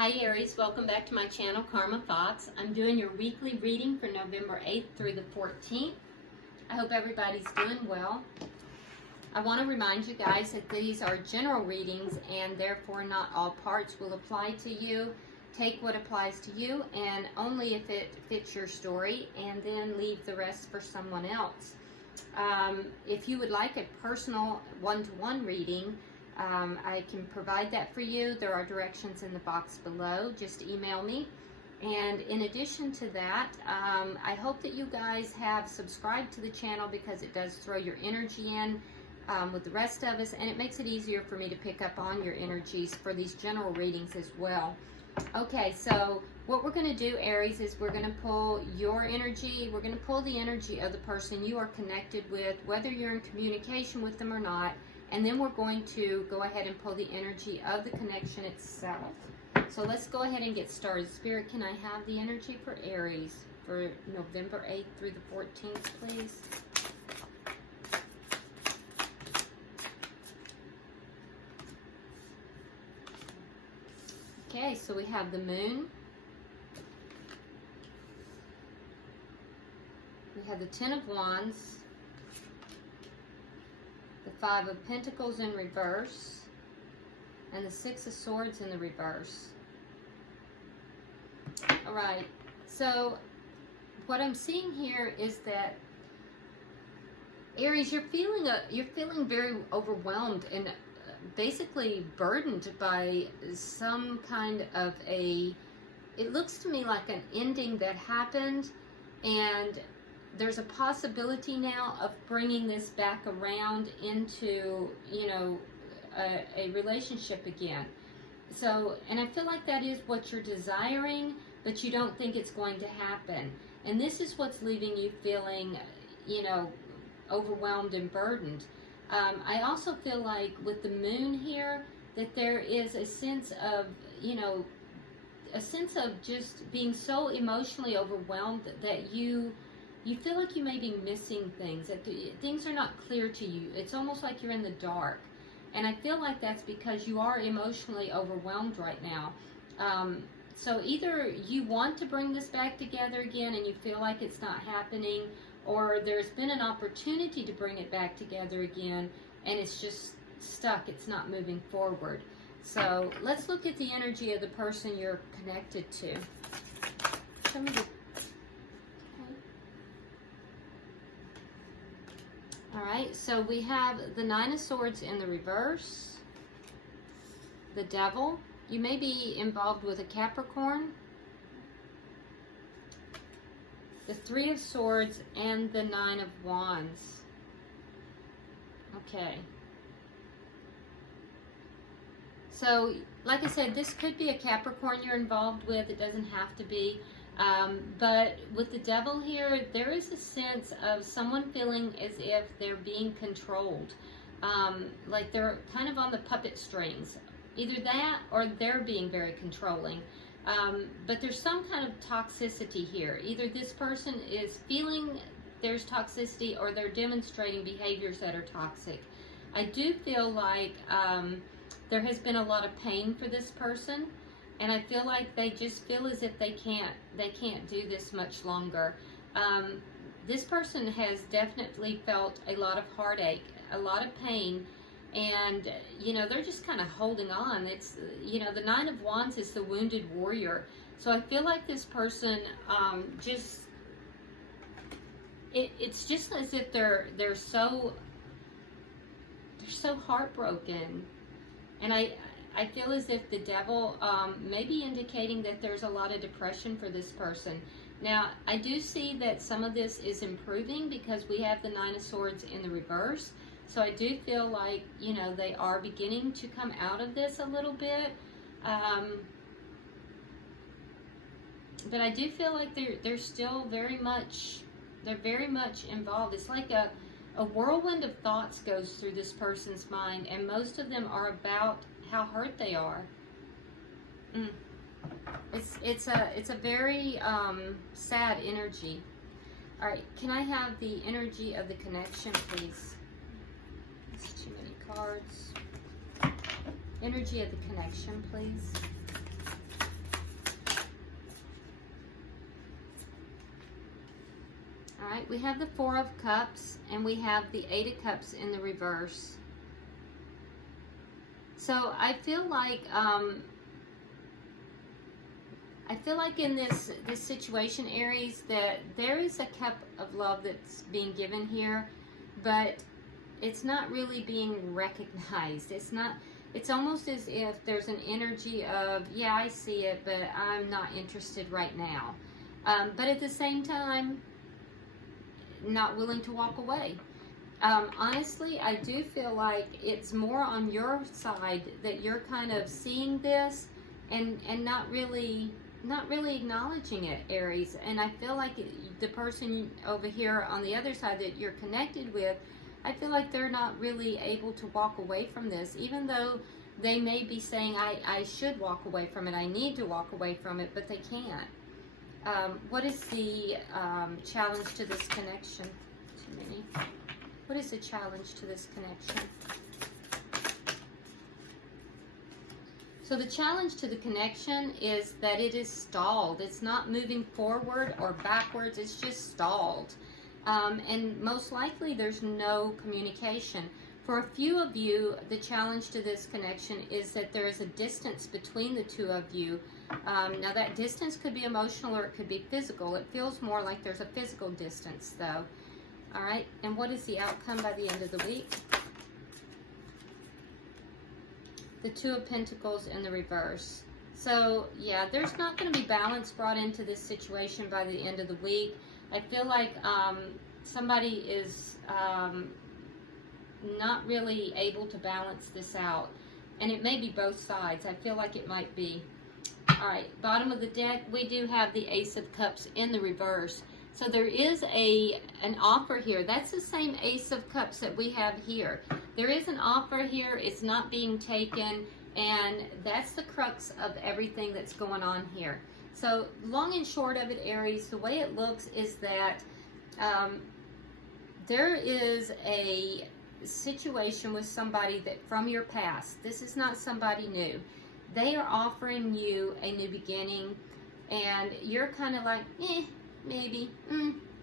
Hi Aries, welcome back to my channel, Karma Thoughts. I'm doing your weekly reading for November 8th through the 14th. I hope everybody's doing well. I want to remind you guys that these are general readings and therefore not all parts will apply to you. Take what applies to you and only if it fits your story, and then leave the rest for someone else. If you would like a personal one-to-one reading, I can provide that for you. There are directions in the box below. Just email me. And in addition to that, I hope that you guys have subscribed to the channel because it does throw your energy in with the rest of us, and it makes it easier for me to pick up on your energies for these general readings as well. Okay, so what we're going to do, Aries, is we're going to pull your energy. We're going to pull the energy of the person you are connected with, whether you're in communication with them or not. And then we're going to go ahead and pull the energy of the connection itself. So let's go ahead and get started. Spirit, can I have the energy for Aries for November 8th through the 14th, please? Okay, so we have the Moon. We have the Ten of Wands. The Five of Pentacles in reverse, and the Six of Swords in the reverse. All right, so what I'm seeing here is that Aries, you're feeling very overwhelmed and basically burdened by some kind of it looks to me like an ending that happened, and there's a possibility now of bringing this back around into, a relationship again. So, and I feel like that is what you're desiring, but you don't think it's going to happen. And this is what's leaving you feeling, overwhelmed and burdened. I also feel like with the Moon here, that there is a sense of, just being so emotionally overwhelmed that you feel like you may be missing things, that things are not clear to you. It's almost like you're in the dark. And I feel like that's because you are emotionally overwhelmed right now. So either you want to bring this back together again and you feel like it's not happening, or there's been an opportunity to bring it back together again and it's just stuck. It's not moving forward. So let's look at the energy of the person you're connected to. Show me the All right, so we have the Nine of Swords in the reverse, the Devil. You may be involved with a Capricorn, the Three of Swords, and the Nine of Wands. Okay. So, like I said, this could be a Capricorn you're involved with. It doesn't have to be. But with the Devil here, there is a sense of someone feeling as if they're being controlled. Like they're kind of on the puppet strings. Either that or they're being very controlling. But there's some kind of toxicity here. Either this person is feeling there's toxicity or they're demonstrating behaviors that are toxic. I do feel like there has been a lot of pain for this person. And I feel like they just feel as if they can't do this much longer. This person has definitely felt a lot of heartache, a lot of pain, and they're just kind of holding on. It's the Nine of Wands is the wounded warrior. So I feel like this person it's just as if they're so heartbroken, and I feel as if the Devil may be indicating that there's a lot of depression for this person. Now, I do see that some of this is improving because we have the Nine of Swords in the reverse. So I do feel like, they are beginning to come out of this a little bit. But I do feel like they're still very much involved. It's like a whirlwind of thoughts goes through this person's mind, and most of them are about how hurt they are. It's a very sad energy. All right, can I have the energy of the connection, please? That's too many cards. Energy of the connection, please. All right, we have the Four of Cups and we have the Eight of Cups in the reverse. So I feel like in this situation, Aries, that there is a cup of love that's being given here, but it's not really being recognized. It's almost as if there's an energy of, yeah, I see it, but I'm not interested right now. But at the same time, not willing to walk away. Honestly, I do feel like it's more on your side that you're kind of seeing this and not really acknowledging it, Aries. And I feel like the person over here on the other side that you're connected with, I feel like they're not really able to walk away from this, even though they may be saying, I should walk away from it, I need to walk away from it, but they can't. What is the challenge to this connection? Too many. What is the challenge to this connection? So the challenge to the connection is that it is stalled. It's not moving forward or backwards. It's just stalled. And most likely there's no communication. For a few of you, the challenge to this connection is that there is a distance between the two of you. Now that distance could be emotional or it could be physical. It feels more like there's a physical distance though. All right, and what is the outcome by the end of the week? The Two of Pentacles in the reverse. So, yeah, there's not going to be balance brought into this situation by the end of the week. I feel like somebody is not really able to balance this out. And it may be both sides. I feel like it might be. All right, bottom of the deck, we do have the Ace of Cups in the reverse. So there is an offer here. That's the same Ace of Cups that we have here. There is an offer here. It's not being taken. And that's the crux of everything that's going on here. So long and short of it, Aries, the way it looks is that there is a situation with somebody that from your past. This is not somebody new. They are offering you a new beginning. And you're kind of like, maybe,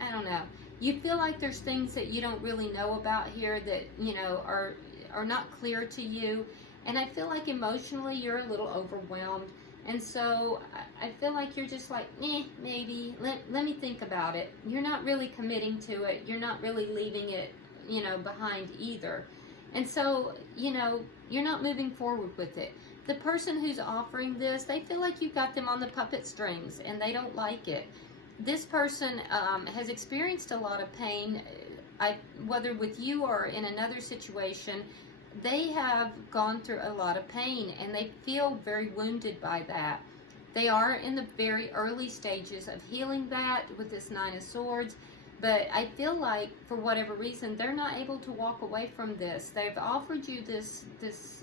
I don't know. You feel like there's things that you don't really know about here that, you know, are not clear to you. And I feel like emotionally you're a little overwhelmed. And so I feel like you're just like, maybe, let me think about it. You're not really committing to it. You're not really leaving it, you know, behind either. And so, you know, you're not moving forward with it. The person who's offering this, they feel like you've got them on the puppet strings and they don't like it. This person has experienced a lot of pain, whether with you or in another situation. They have gone through a lot of pain and they feel very wounded by that. They are in the very early stages of healing that with this Nine of Swords, but I feel like for whatever reason they're not able to walk away from this. They've offered you this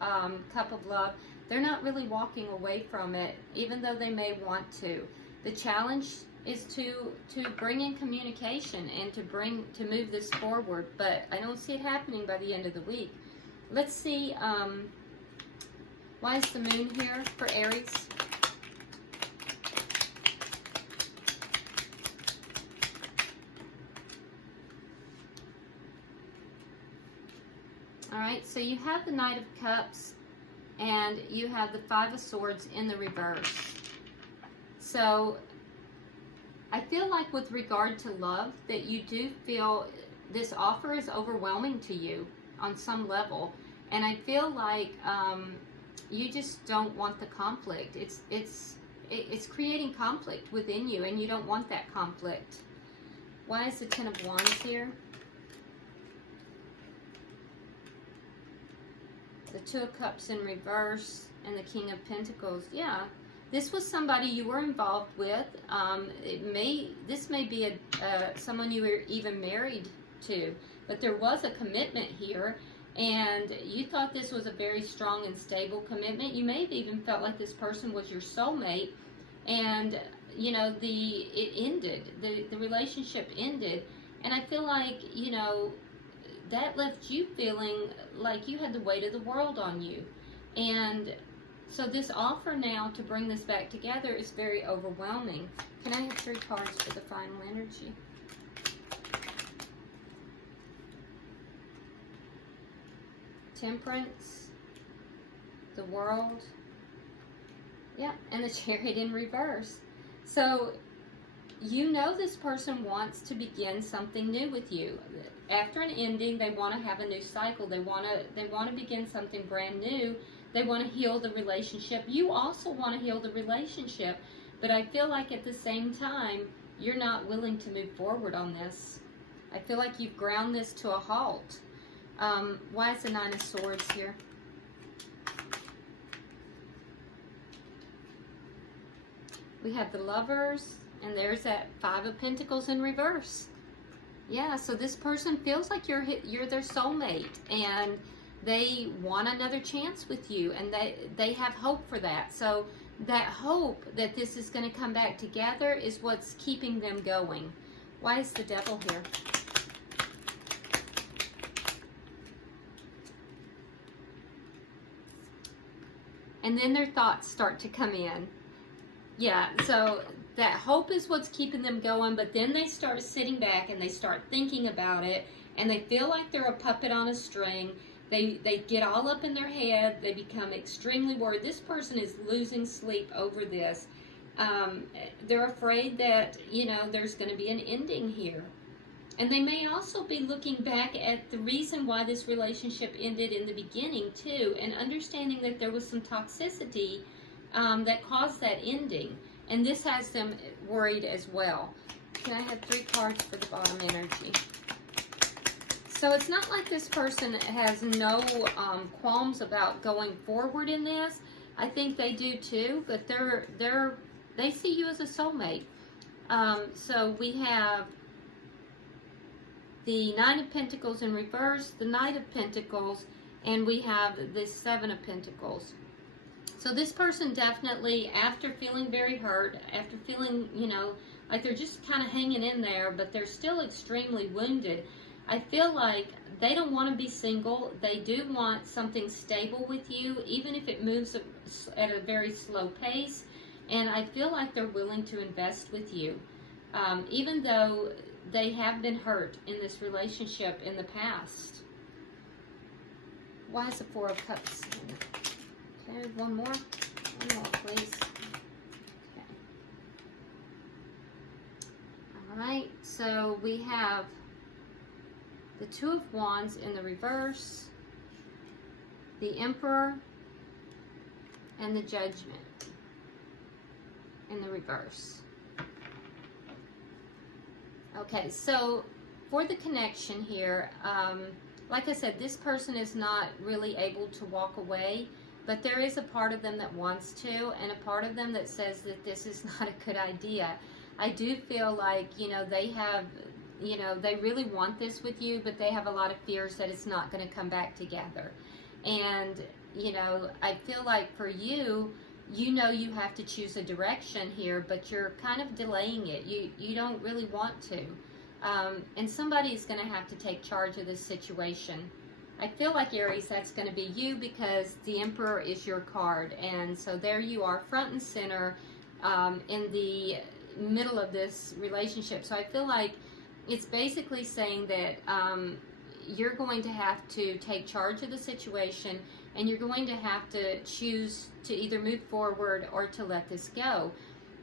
cup of love. They're not really walking away from it, even though they may want to. The challenge is to bring in communication and to move this forward, but I don't see it happening by the end of the week. Let's see, why is the moon here for Aries? All right, so you have the Knight of Cups and you have the Five of Swords in the reverse. So I feel like with regard to love that you do feel this offer is overwhelming to you on some level. And I feel like you just don't want the conflict. It's creating conflict within you and you don't want that conflict. Why is the Ten of Wands here? The Two of Cups in reverse and the King of Pentacles. Yeah, this was somebody you were involved with. This may be someone you were even married to, but there was a commitment here, and you thought this was a very strong and stable commitment. You may have even felt like this person was your soulmate, and you know it ended. The relationship ended, and I feel like that left you feeling like you had the weight of the world on you. And so this offer now to bring this back together is very overwhelming. Can I have 3 cards for the final energy? Temperance, the World, yeah, and the Chariot in reverse. So you know this person wants to begin something new with you. After an ending, they want to have a new cycle. They want to begin something brand new. They want to heal the relationship. You also want to heal the relationship, but I feel like at the same time, you're not willing to move forward on this. I feel like you've ground this to a halt. Why is the Nine of Swords here? We have the Lovers, and there's that Five of Pentacles in reverse. Yeah, so this person feels like you're their soulmate, and they want another chance with you, and they have hope for that. So that hope that this is going to come back together is what's keeping them going. Why is the Devil here? And then their thoughts start to come in. Yeah, so that hope is what's keeping them going, but then they start sitting back and they start thinking about it, and they feel like they're a puppet on a string. They get all up in their head. They become extremely worried. This person is losing sleep over this. They're afraid that, you know, there's going to be an ending here. And they may also be looking back at the reason why this relationship ended in the beginning, too, and understanding that there was some toxicity that caused that ending. And this has them worried as well. Can I have 3 cards for the bottom energy? So it's not like this person has no qualms about going forward in this. I think they do too, but they see you as a soulmate. So we have the Nine of Pentacles in reverse, the Knight of Pentacles, and we have the Seven of Pentacles. So this person definitely, after feeling very hurt, after feeling, you know, like they're just kind of hanging in there, but they're still extremely wounded, I feel like they don't want to be single. They do want something stable with you, even if it moves at a very slow pace. And I feel like they're willing to invest with you, even though they have been hurt in this relationship in the past. Why is the Four of Cups? Okay, one more, please. Okay. All right, so we have the Two of Wands in the reverse, the Emperor, and the Judgment in the reverse. Okay, so for the connection here, like I said, this person is not really able to walk away, but there is a part of them that wants to, and a part of them that says that this is not a good idea. I do feel like, you know, they have, you know, they really want this with you, but they have a lot of fears that it's not going to come back together. And, you know, I feel like for you, you know you have to choose a direction here, but you're kind of delaying it. You don't really want to. And somebody's going to have to take charge of this situation. I feel like, Aries, that's going to be you, because the Emperor is your card. And so there you are, front and center, in the middle of this relationship. So I feel like it's basically saying that you're going to have to take charge of the situation, and you're going to have to choose to either move forward or to let this go.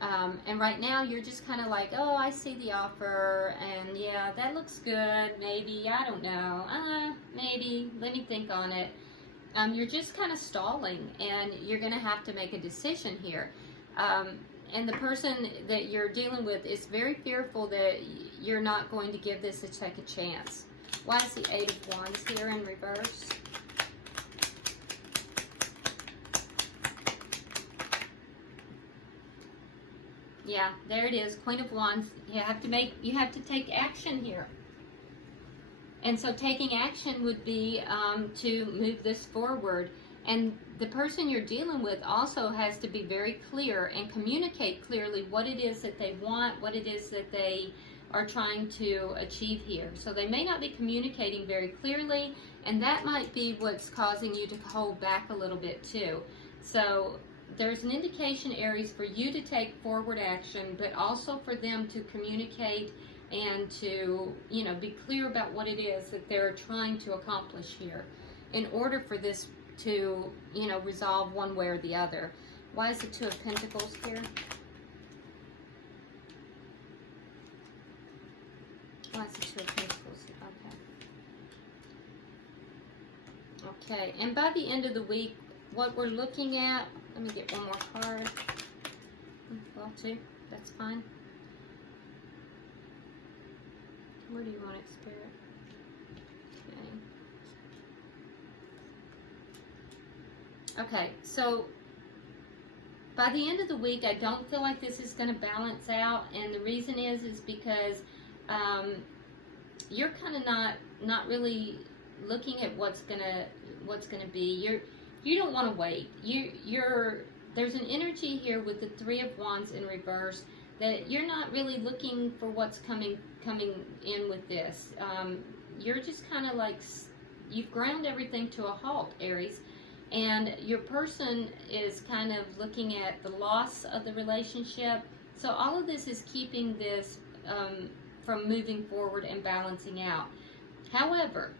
And right now you're just kind of like, oh, I see the offer, and yeah, that looks good, maybe, I don't know, maybe, let me think on it. You're just kind of stalling, and you're going to have to make a decision here. And the person that you're dealing with is very fearful that you're not going to give this a second chance. Why is the Eight of Wands here in reverse? Yeah, there it is, Queen of Wands. You have to take action here. And so taking action would be to move this forward. And the person you're dealing with also has to be very clear and communicate clearly what it is that they want, what it is that they are trying to achieve here. So they may not be communicating very clearly, and that might be what's causing you to hold back a little bit too. So there's an indication, Aries, for you to take forward action, but also for them to communicate and to, you know, be clear about what it is that they're trying to accomplish here. in order for this to, you know, resolve one way or the other. Why is the Two of Pentacles here? Why is the Two of Pentacles? Okay. Okay, and by the end of the week, what we're looking at, let me get one more card. Well, two, that's fine. Where do you want it, Spirit? Okay. Okay, so by the end of the week, I don't feel like this is going to balance out, and the reason is because you're kind of not really looking at what's gonna be. You don't want to wait. There's an energy here with the Three of Wands in reverse that you're not really looking for what's coming in with this. You're just kind of like, you've ground everything to a halt, Aries, and your person is kind of looking at the loss of the relationship. So all of this is keeping this from moving forward and balancing out. However,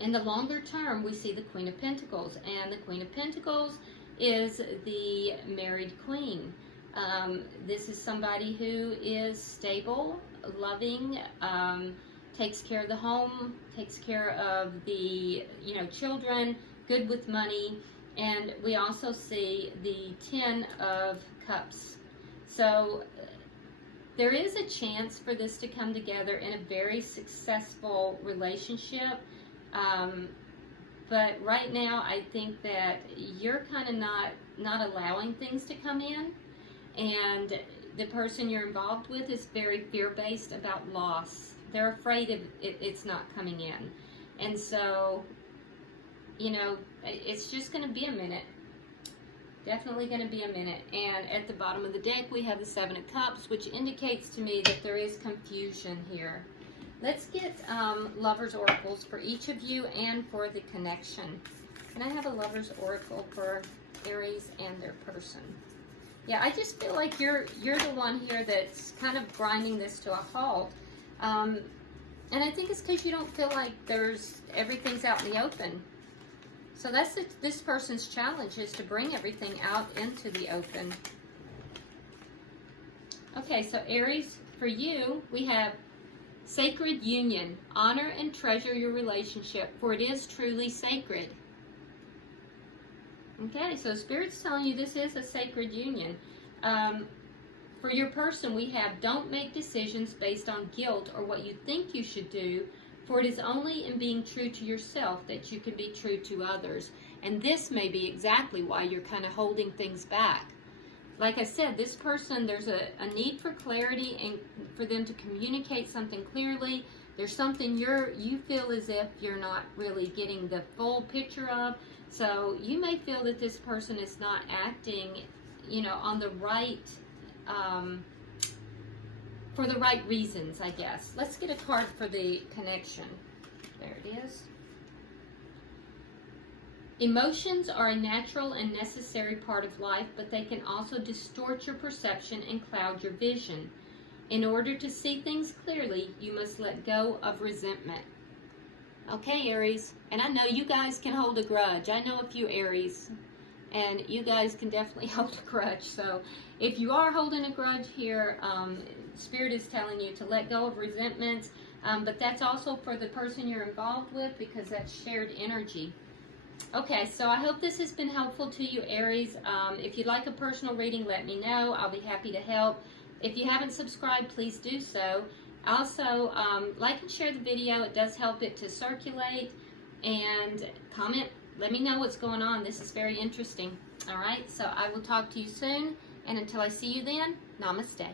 in the longer term, we see the Queen of Pentacles, and the Queen of Pentacles is the married queen. This is somebody who is stable, loving, takes care of the home, takes care of the, you know, children, good with money, and we also see the Ten of Cups. So there is a chance for this to come together in a very successful relationship. But right now, I think that you're kind of not allowing things to come in, and the person you're involved with is very fear-based about loss. They're afraid of it's not coming in, and so, you know, it's just going to be a minute. Definitely going to be a minute. And at the bottom of the deck, we have the Seven of Cups, which indicates to me that there is confusion here. Let's get Lover's Oracles for each of you and for the connection. Can I have a Lover's Oracle for Aries and their person? Yeah, I just feel like you're the one here that's kind of grinding this to a halt. And I think it's because you don't feel like everything's out in the open. So that's this person's challenge, is to bring everything out into the open. Okay, so Aries, for you, we have Sacred Union. Honor and treasure your relationship, for it is truly sacred. Okay, so Spirit's telling you this is a sacred union. For your person, we have don't make decisions based on guilt or what you think you should do, for it is only in being true to yourself that you can be true to others. And this may be exactly why you're kind of holding things back. Like I said, this person, there's a need for clarity and for them to communicate something clearly. There's something you feel as if you're not really getting the full picture of. So you may feel that this person is not acting, you know, on the right, for the right reasons, I guess. Let's get a card for the connection. There it is. Emotions are a natural and necessary part of life, but they can also distort your perception and cloud your vision. In order to see things clearly, you must let go of resentment. Okay, Aries, and I know you guys can hold a grudge. I know a few Aries, and you guys can definitely hold a grudge. So if you are holding a grudge here, Spirit is telling you to let go of resentments, but that's also for the person you're involved with, because that's shared energy. Okay, so I hope this has been helpful to you, Aries. If you'd like a personal reading, let me know. I'll be happy to help. If you haven't subscribed, please do so. Also, like and share the video. It does help it to circulate. And comment. Let me know what's going on. This is very interesting. All right, so I will talk to you soon. And until I see you then, namaste.